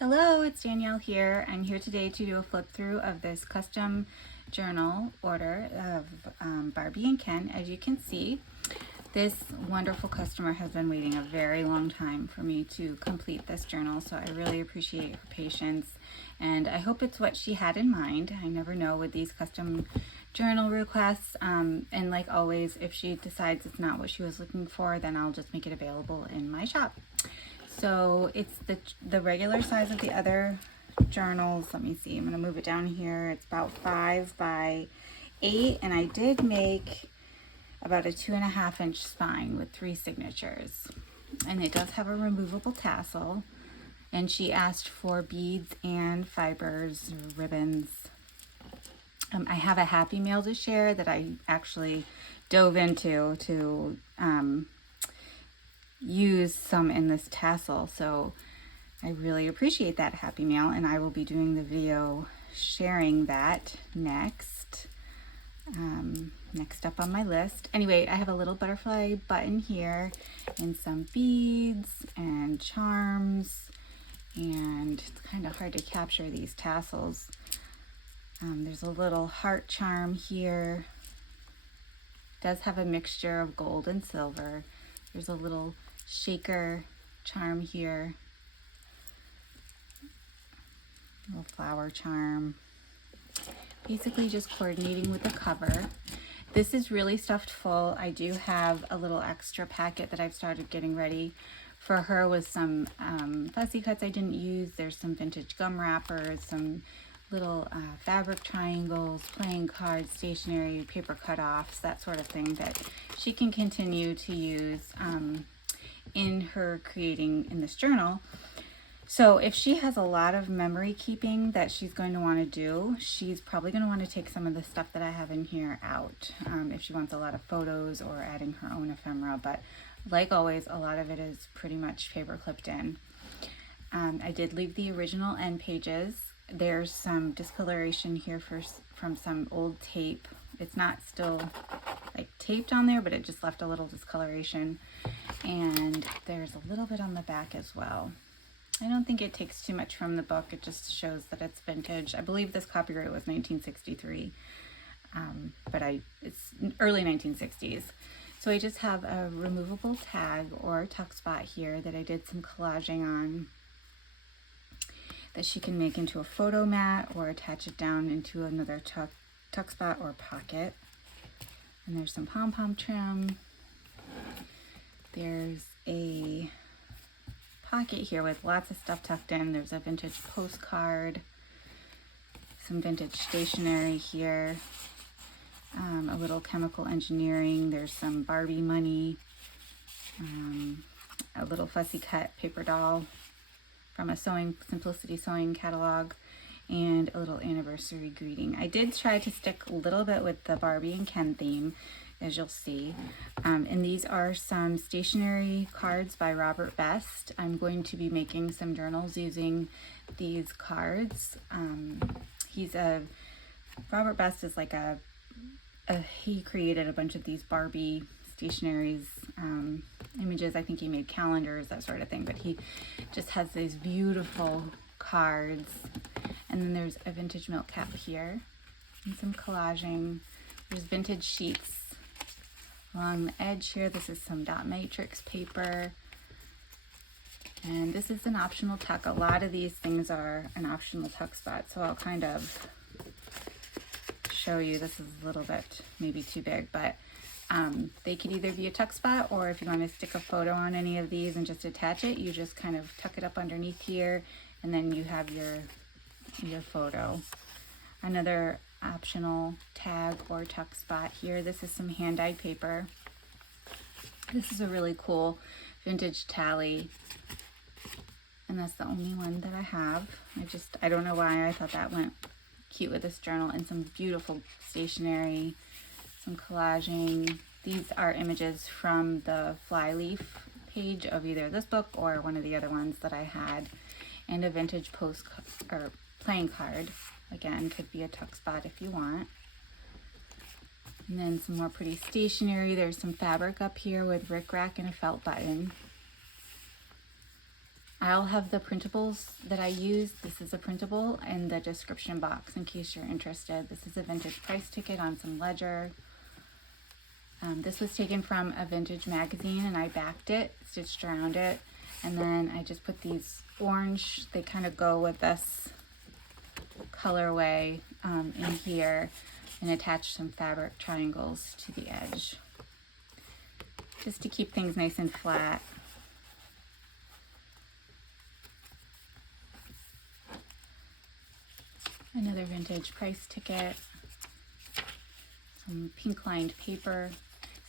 Hello, it's Danielle here. I'm here today to do a flip through of this custom journal order of Barbie and Ken. As you can see, this wonderful customer has been waiting a very long time for me to complete this journal, so I really appreciate her patience, and I hope it's what she had in mind. I never know with these custom journal requests, and like always, if she decides it's not what she was looking for, then I'll just make it available in my shop. So it's the regular size of the other journals. Let me see, I'm gonna move it down here. It's about 5 by 8, and I did make about a 2.5 inch spine with 3 signatures. And it does have a removable tassel. And she asked for beads and fibers, ribbons. I have a happy mail to share that I actually dove into to use some in this tassel, so I really appreciate that happy mail, and I will be doing the video sharing that next up on my list. Anyway, I have a little butterfly button here and some beads and charms, and it's kind of hard to capture these tassels. There's a little heart charm here. It does have a mixture of gold and silver. There's a little shaker charm here, little flower charm, basically just coordinating with the cover. This is really stuffed full. I do have a little extra packet that I've started getting ready for her with some fussy cuts I didn't use. There's some vintage gum wrappers, some little fabric triangles, playing cards, stationery, paper cutoffs, that sort of thing that she can continue to use in her creating in this journal. So if she has a lot of memory keeping that she's going to want to do, she's probably going to want to take some of the stuff that I have in here out if she wants a lot of photos or adding her own ephemera. But like always, a lot of it is pretty much paper clipped in. I did leave the original end pages. There's some discoloration here from some old tape. It's not still like taped on there, but it just left a little discoloration. And there's a little bit on the back as well. I don't think it takes too much from the book. It just shows that it's vintage. I believe this copyright was 1963, but it's early 1960s. So I just have a removable tag or tuck spot here that I did some collaging on, that she can make into a photo mat or attach it down into another tuck spot or pocket. And there's some pom-pom trim. There's a pocket here with lots of stuff tucked in. There's a vintage postcard, some vintage stationery here, a little chemical engineering. There's some Barbie money, a little fussy cut paper doll from a Simplicity Sewing catalog, and a little anniversary greeting. I did try to stick a little bit with the Barbie and Ken theme, as you'll see. And these are some stationery cards by Robert Best. I'm going to be making some journals using these cards. Robert Best is like he created a bunch of these Barbie stationaries, images. I think he made calendars, that sort of thing, but he just has these beautiful cards. And then there's a vintage milk cap here and some collaging. There's vintage sheets along the edge here. This is some dot matrix paper, and this is an optional tuck. A lot of these things are an optional tuck spot, so I'll kind of show you. This is a little bit maybe too big, but they could either be a tuck spot, or if you want to stick a photo on any of these and just attach it, you just kind of tuck it up underneath here, and then you have your photo. Another optional tag or tuck spot here. This is some hand-dyed paper. This is a really cool vintage tally, and that's the only one that I have. I don't know why I thought that went cute with this journal. And some beautiful stationery, some collaging. These are images from the flyleaf page of either this book or one of the other ones that I had, and a vintage playing card. Again, could be a tuck spot if you want. And then some more pretty stationery. There's some fabric up here with rickrack and a felt button. I'll have the printables that I use. This is a printable in the description box in case you're interested. This is a vintage price ticket on some ledger. This was taken from a vintage magazine and I backed it, stitched around it, and then I just put these orange, they kind of go with this colorway in here, and attached some fabric triangles to the edge just to keep things nice and flat. Another vintage price ticket, some pink lined paper,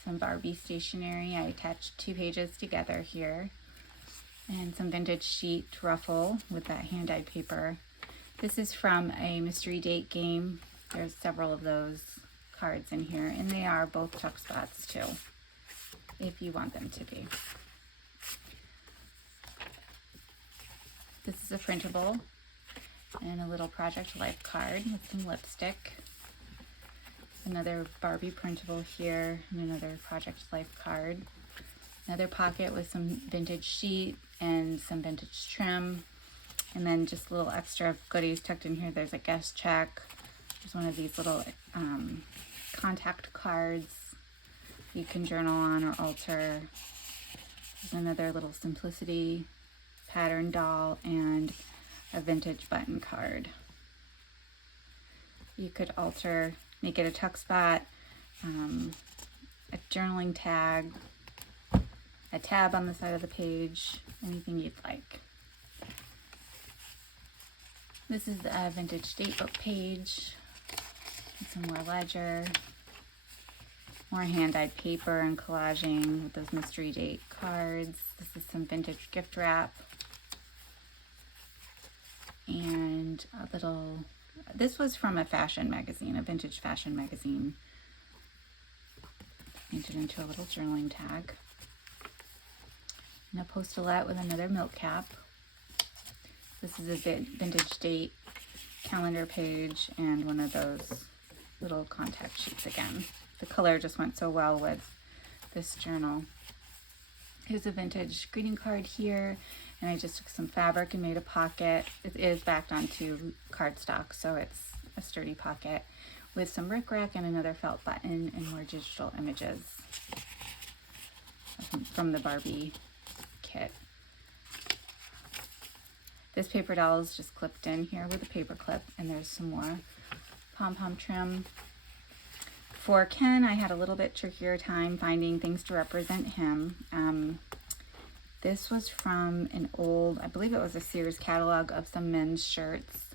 some Barbie stationery. I attached 2 pages together here, and some vintage sheet ruffle with that hand-dyed paper. This is from a mystery date game. There's several of those cards in here, and they are both tuck spots too, if you want them to be. This is a printable and a little Project Life card with some lipstick. Another Barbie printable here, and another Project Life card. Another pocket with some vintage sheet and some vintage trim. And then just a little extra goodies tucked in here. There's a guest check. There's one of these little contact cards you can journal on or alter. There's another little Simplicity pattern doll and a vintage button card. You could alter, make it a tuck spot, a journaling tag, a tab on the side of the page, anything you'd like. This is a vintage date book page, some more ledger, more hand-dyed paper and collaging with those mystery date cards. This is some vintage gift wrap, and a little, this was from a fashion magazine, a vintage fashion magazine, painted into a little journaling tag, and a postulette with another milk cap. This is a vintage date calendar page and one of those little contact sheets again. The color just went so well with this journal. Here's a vintage greeting card here, and I just took some fabric and made a pocket. It is backed onto cardstock, so it's a sturdy pocket with some rickrack and another felt button and more digital images from the Barbie kit. This paper doll is just clipped in here with a paper clip, and there's some more pom-pom trim. For Ken, I had a little bit trickier time finding things to represent him. This was from an old, I believe it was a Sears catalog of some men's shirts.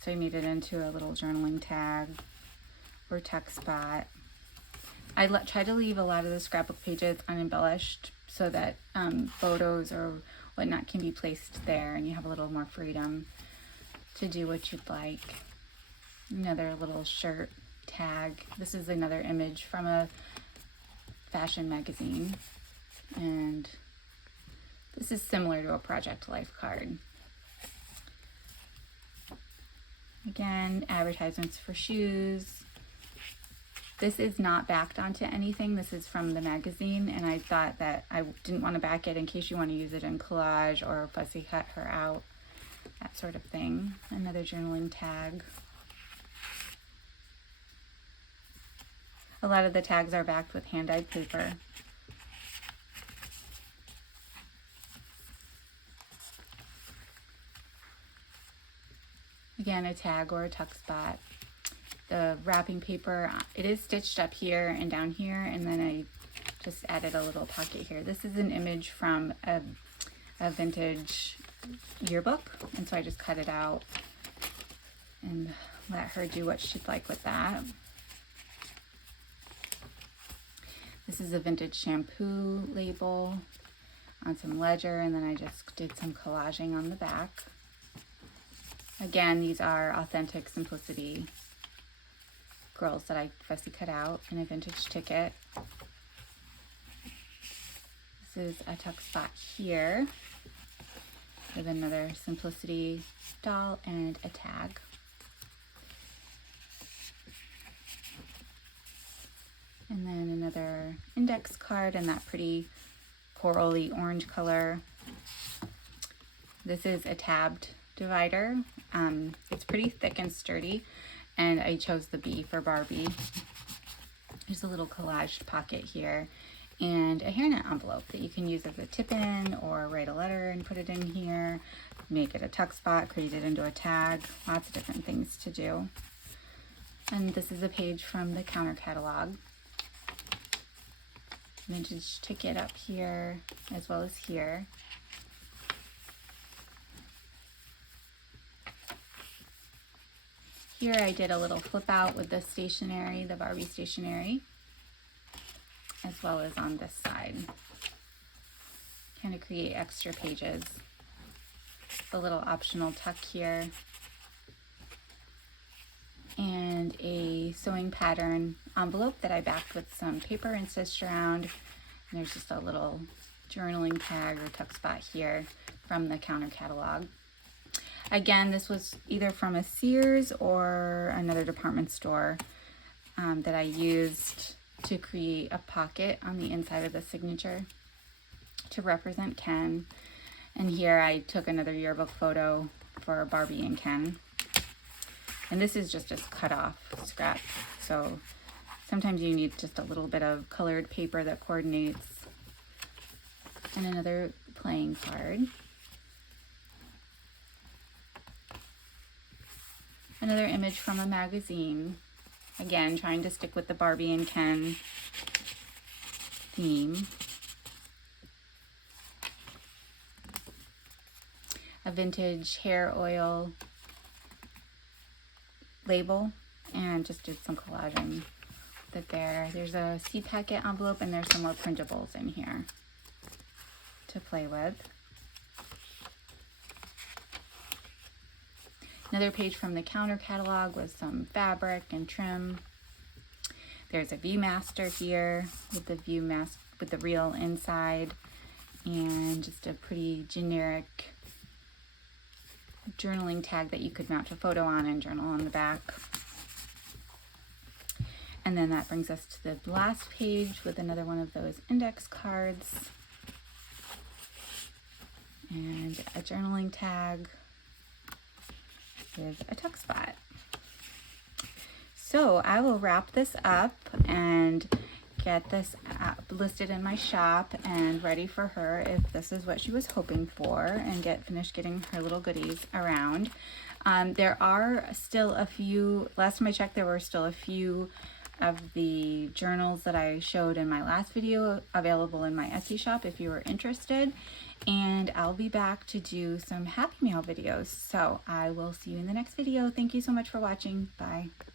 So I made it into a little journaling tag or tuck spot. I tried to leave a lot of the scrapbook pages unembellished so that photos or whatnot can be placed there, and you have a little more freedom to do what you'd like. Another little shirt tag. This is another image from a fashion magazine, and this is similar to a Project Life card. Again, advertisements for shoes. This is not backed onto anything. This is from the magazine, and I thought that I didn't want to back it in case you want to use it in collage or fussy cut her out, that sort of thing. Another journaling tag. A lot of the tags are backed with hand-dyed paper. Again, a tag or a tuck spot. The wrapping paper, it is stitched up here and down here, and then I just added a little pocket here. This is an image from a vintage yearbook, and so I just cut it out and let her do what she'd like with that. This is a vintage shampoo label on some ledger, and then I just did some collaging on the back. Again, these are authentic Simplicity girls that I fussy cut out in a vintage ticket. This is a tuck spot here with another Simplicity doll and a tag. And then another index card in that pretty corally orange color. This is a tabbed divider. It's pretty thick and sturdy, and I chose the B for Barbie. There's a little collaged pocket here and a hairnet envelope that you can use as a tip-in or write a letter and put it in here, make it a tuck spot, create it into a tag, lots of different things to do. And this is a page from the counter catalog. Vintage ticket up here as well as here. Here I did a little flip out with the stationery, the Barbie stationery, as well as on this side. Kind of create extra pages. A little optional tuck here. And a sewing pattern envelope that I backed with some paper and stitched around. And there's just a little journaling tag or tuck spot here from the counter catalog. Again, this was either from a Sears or another department store that I used to create a pocket on the inside of the signature to represent Ken. And here I took another yearbook photo for Barbie and Ken. And this is just a cut off scrap. So sometimes you need just a little bit of colored paper that coordinates. And another playing card. Another image from a magazine. Again, trying to stick with the Barbie and Ken theme. A vintage hair oil label, and just did some collaging with it there. There's a seed packet envelope, and there's some more printables in here to play with. Another page from the counter catalog with some fabric and trim. There's a Viewmaster here with the with the reel inside, and just a pretty generic journaling tag that you could mount a photo on and journal on the back. And then that brings us to the last page with another one of those index cards and a journaling tag with a tuck spot. So I will wrap this up and get this listed in my shop and ready for her if this is what she was hoping for, and finished getting her little goodies around. There are still a few, last time I checked, there were still a few of the journals that I showed in my last video available in my Etsy shop if you were interested. And I'll be back to do some Happy Mail videos. So I will see you in the next video. Thank you so much for watching. Bye.